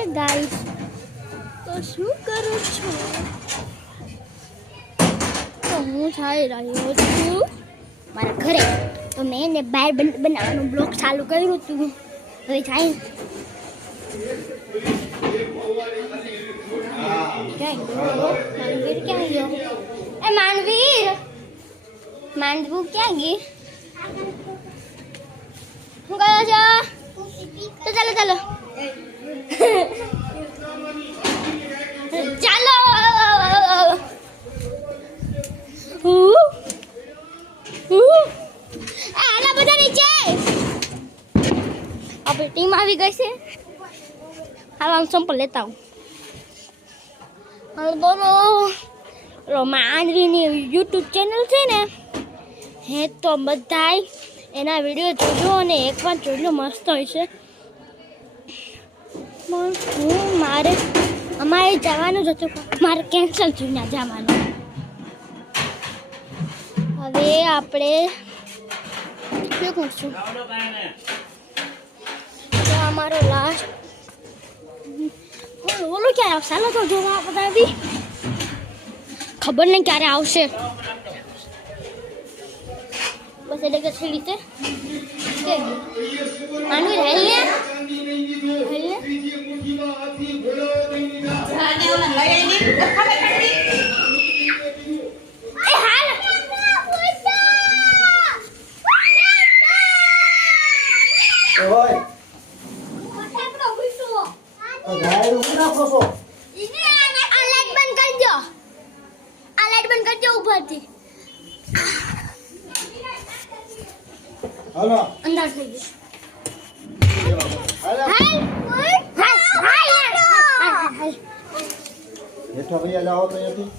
છે ગાઈસ, તો શું કરું છું? તો હું જઈ રહ્યો છું મારા ઘરે. તો મેં ને બહાર બનાવવાનું બ્લોગ ચાલુ કર્યું હતું. હવે જાય માનવીર ક્યાં ગયો? એ માનવીર, માંડવું ક્યાં ગઈ? હું ગયો છો? તો ચાલો ચાલો ચાલો. આલા બધા નીચે. આપણી ટીમ આવી ગઈ છે. હાલ આમ સંપલ લેતા આવું. હાલ બોલો. માનવીની યુટ્યુબ ચેનલ છે ને, હે તો બધાય એના વિડીયો જોજો અને એકવાર જોજો, મસ્ત હોય છે. મારે અમારે જવાનું જ હતું, મારે કેન્સલ થયું ના જવાનું. હવે આપણે શું કરશું? તો અમારો લાસ્ટ ઓલો ક્યારે આવશે? ચાલો તો જોવા બધા બી ખબર નહીં ક્યારે આવશે. બસ એટલે કે છેડી છે માનવી હેલ ને અંદર થઈ ગયું. હેઠો ભૈયા જાઓ તો અહીંયાથી